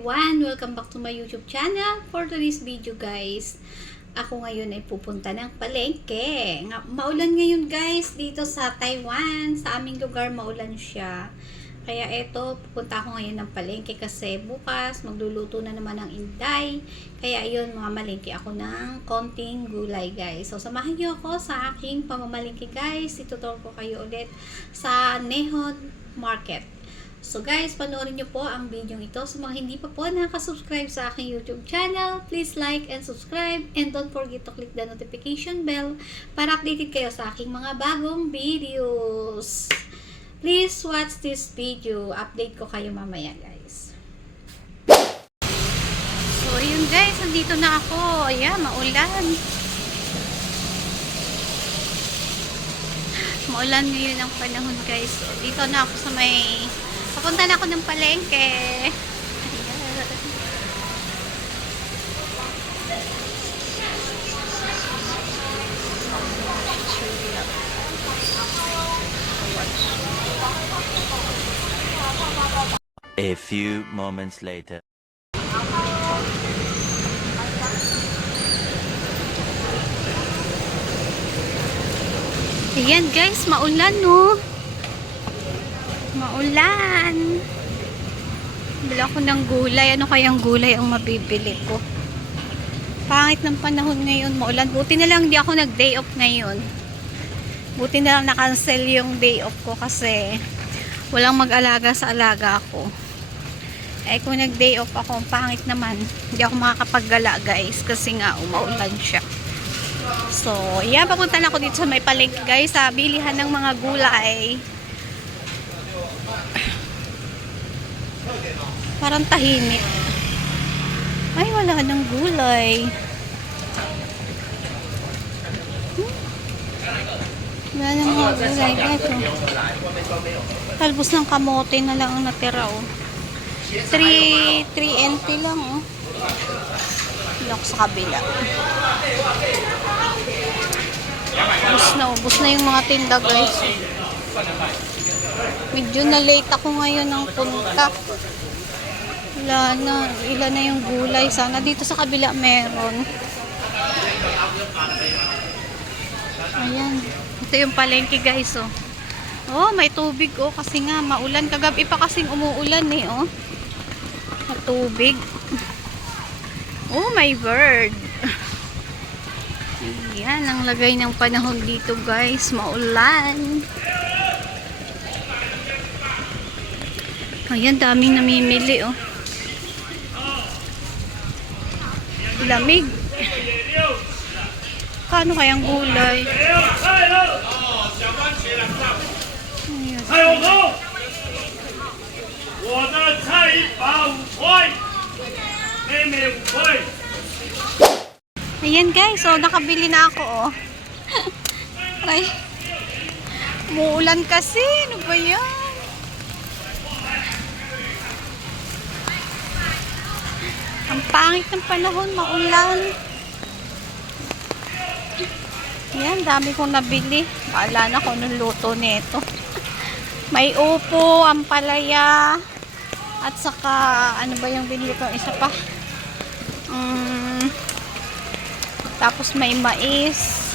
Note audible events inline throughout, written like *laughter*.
Taiwan! Welcome back to my YouTube channel. For today's video guys, ako ngayon ay pupunta ng palengke. Maulan ngayon guys dito sa Taiwan. Sa aming lugar maulan siya. Kaya eto, pupunta ako ngayon ng palengke kasi bukas magluluto na naman ng inday. Kaya yun, mamamalengke ako ng konting gulay guys. So samahan niyo ako sa aking pamamalengke guys. Itutur ko kayo ulit sa Nehon Market. So guys, panoorin nyo po ang video ito. Sa mga hindi pa po nakasubscribe sa aking YouTube channel, please like and subscribe and don't forget to click the notification bell para updated kayo sa aking mga bagong videos. Please watch this video. Update ko kayo mamaya guys. So yun guys, nandito na ako. Ayan, maulan. Maulan ngayon ang panahon guys. So, dito na ako sa may Papunta na ako ng palengke. A few moments later. Ayan guys, maulan no. Maulan. Bila ko ng gulay. Ano kayang gulay ang mabibili ko? Pangit ng panahon ngayon, maulan. Buti na lang hindi ako nag-day off ngayon. Buti na lang na-cancel yung day off ko kasi walang mag-alaga sa alaga ko. Eh kung nag-day off ako, ang pangit naman. Hindi ako makakapaggala guys kasi nga umaulan siya. So, yan, papunta na ako dito sa may palengke guys, sa bilihan ng mga gulay. Parang tahimik. Ay, wala nang gulay. Hmm? Wala mga gulay guys. Oh. Talbos ng kamote na lang ang natira oh. 3 3 NT lang oh. Lock sa kabila. Ubus na, ubus na yung mga tinda guys. Medyo na late ako ngayon ng punta. Wala na, ilan na yung gulay. Sana dito sa kabila meron. Ayan. Ito yung palengke guys oh. Oh, may tubig oh kasi nga maulan. Kagabi pa kasing umuulan eh oh. May tubig. Oh, my bird. Ayan, ang lagay ng panahon dito guys. Maulan. Ayan, daming namimili, oh. Lamig. Kano kayang gulay? Ayan guys, oh, nakabili na ako, oh. *laughs* Aray. Muulan kasi, ano ba yan? Ang pangit ng panahon, maulan. Yan, dami kong nabili. Baala na ko nung luto nito. *laughs* May upo, ampalaya, at saka, ano ba yung binili ko? Isa pa. Mm, tapos may mais.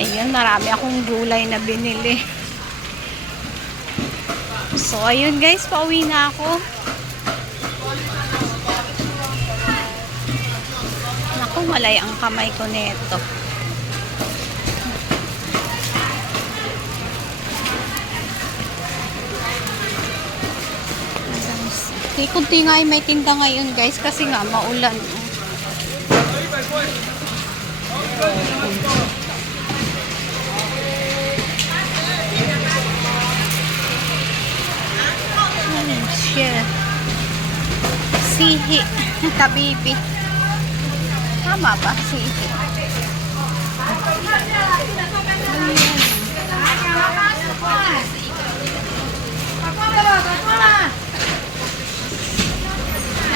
Ayun, marami akong gulay na binili. So, ayun guys, pauwi na ako. Malay ang kamay ko nito. Kunti nga ay may tinda ngayon guys kasi nga maulan. Ano siya? Sihi. *laughs* Tabibi. Tama ba? Sihi.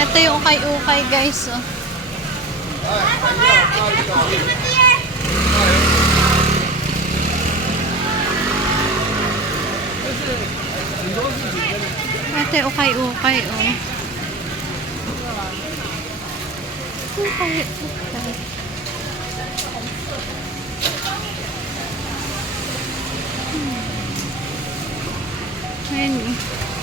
Ito yung ukay-ukay guys. Oh. Ito yung ukay-ukay, oh. 心配にうん。に。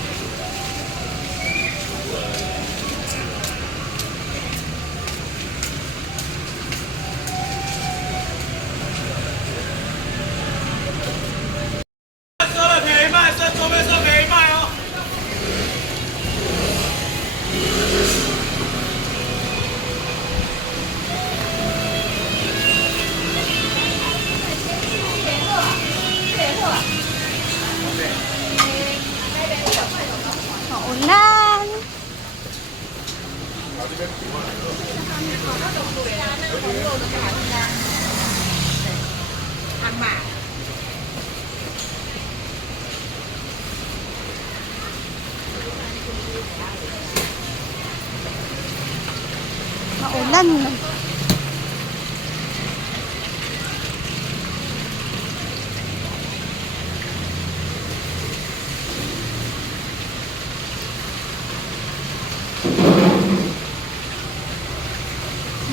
Maulan.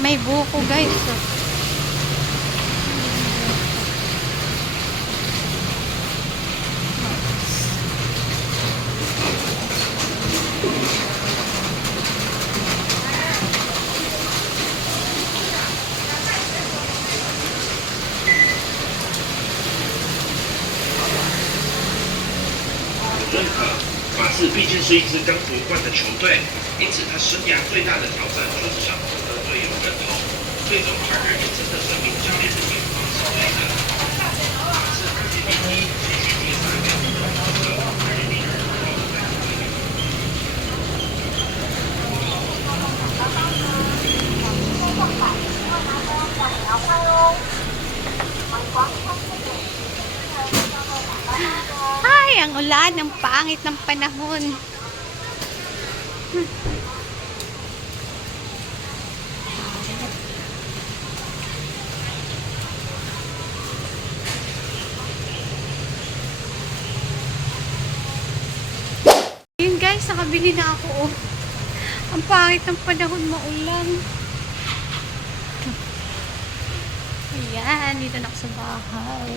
May buko guys. 认是一支刚夺冠的球队，因此他生涯最大的挑战就是想获得队友认同。最终，二人也真的证明教练的眼光是对的。马刺二比一继续第三名，二零零二。Ay, ang ulan, ang pangit ng panahon. Yun guys, nakabili na ako. oh. Ang pangit ng panahon, maulan. Ayan, dito na ako sa bahay.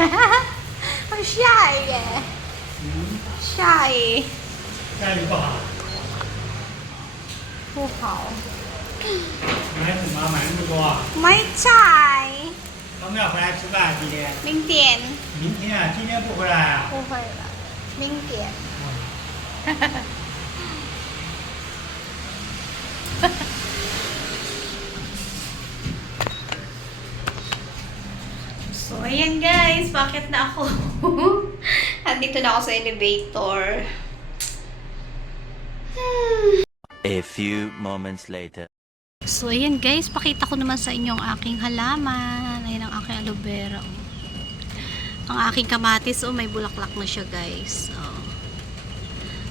*laughs* Ang shy eh. Shy. 下一个好，不好。买什么？买那么多啊？没菜。他们要回来吃饭，今天。明天明天啊？今天不回来啊？不会了，明天。 so, ayan guys. Bakit na ako? Andito na ako sa elevator. A few moments later. So, ayan guys, pakita ko naman sa inyo ang aking halaman. Ayan ang aking aloe vera. oh. Ang aking kamatis, oh, may bulaklak na siya guys. Oh.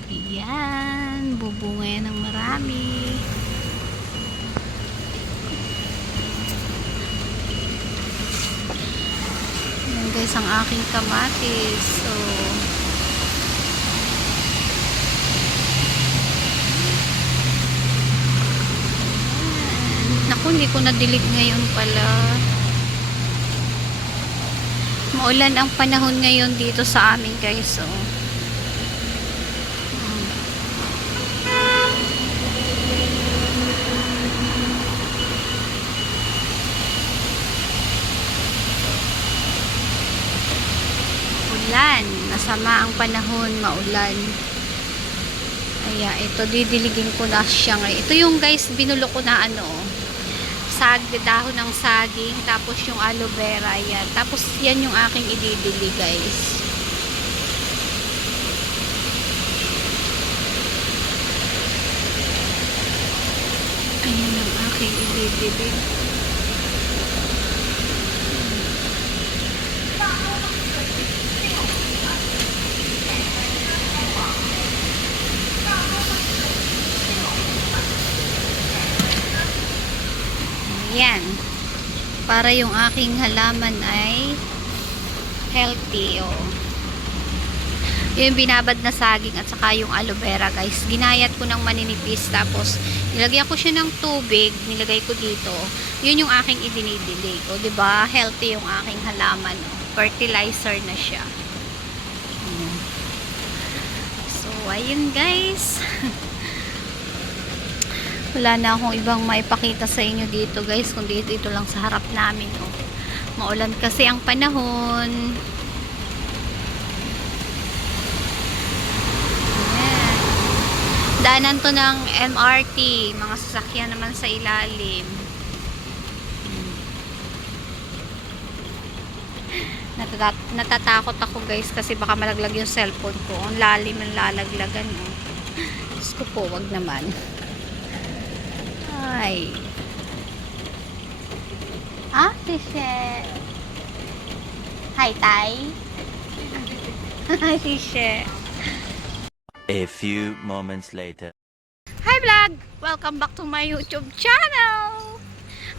Ayan, bubunga yan ng marami. Ayan guys, ang aking kamatis. So, Naku, hindi ko nadilig ngayon pala. Maulan ang panahon ngayon dito sa amin guys. Oh. Hmm. Ulan. Masama ang panahon. Maulan. Kaya ito, didiligin ko na siya ngayon. Ito yung guys, binulo ko na ano, sag, dahon ng saging, tapos yung aloe vera, yan. Tapos yan yung aking ididili guys. Ayan ang aking ididili. Ayan. Para yung aking halaman ay healthy. Oh. yung binabad na saging at saka yung aloe vera guys. Ginayat ko ng maninipis tapos nilagyan ko siya ng tubig, nilagay ko dito. Yun yung aking idinidilig. O, di ba Healthy yung aking halaman. O. Fertilizer na siya. So, ayun guys. *laughs* Wala na akong ibang maipakita sa inyo dito guys. Kundi ito, ito lang sa harap namin. O. Maulan kasi ang panahon. Ayan. Daanan to ng MRT. Mga sasakyan naman sa ilalim. Natata- natatakot ako guys kasi baka malaglag yung cellphone ko. Ang lalim ng lalaglagan. Oh. Diyos ko po, wag naman. Ay. Ah, sishe. Hi, Tay. *laughs* Hi, sishe. A few moments later. Hi vlog! Welcome back to my YouTube channel!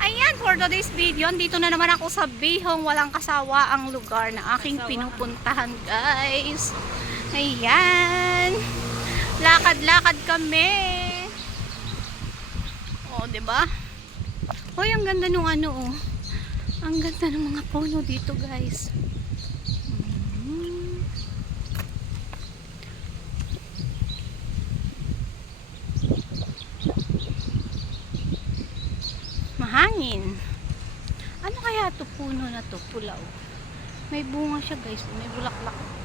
Ayan, for today's video, dito na naman ako sa Bihong Walang Kasawa ang lugar na aking pinupuntahan guys. Ayan! Lakad-lakad kami! Oh, 'di ba? Hoy, ang ganda nung ano oh. Ang ganda ng mga puno dito guys. Mhm. mahangin. Ano kaya to puno na to? Pulaw. May bunga siya guys. May bulaklak.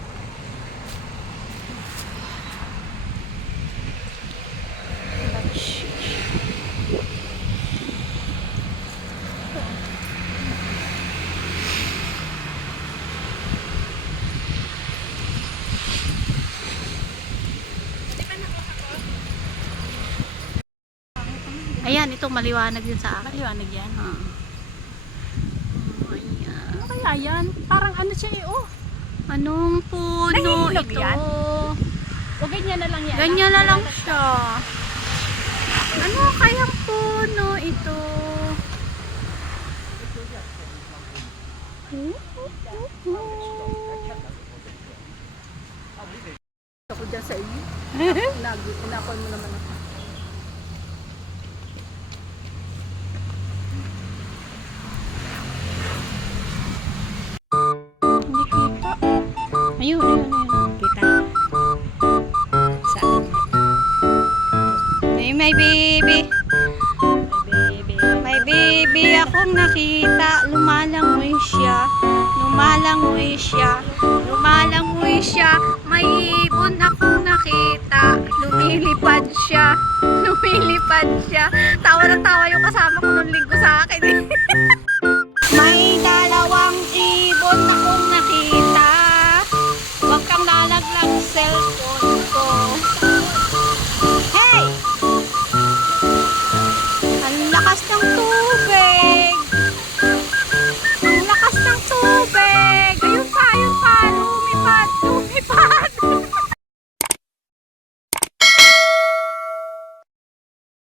Ayan, ito maliwanag din sa akin. Maliwanag yan. Ah. Oh, ayan. Ano kaya yan? Parang ano siya eh, oh. Anong puno ito? yan? O ganyan na lang yan. Ganyan na lang siya. Ano kayang puno ito? Ako dyan sa iyo. *laughs* Nagi, pinakon mo naman ako. May baby. May baby akong nakita. Lumalangoy siya. Lumalangoy siya. Lumalangoy siya. May ibon akong nakita. Lumilipad siya. *laughs* Lumilipad siya. Tawa na tawa yung kasama ko nung linggo sa akin. *laughs*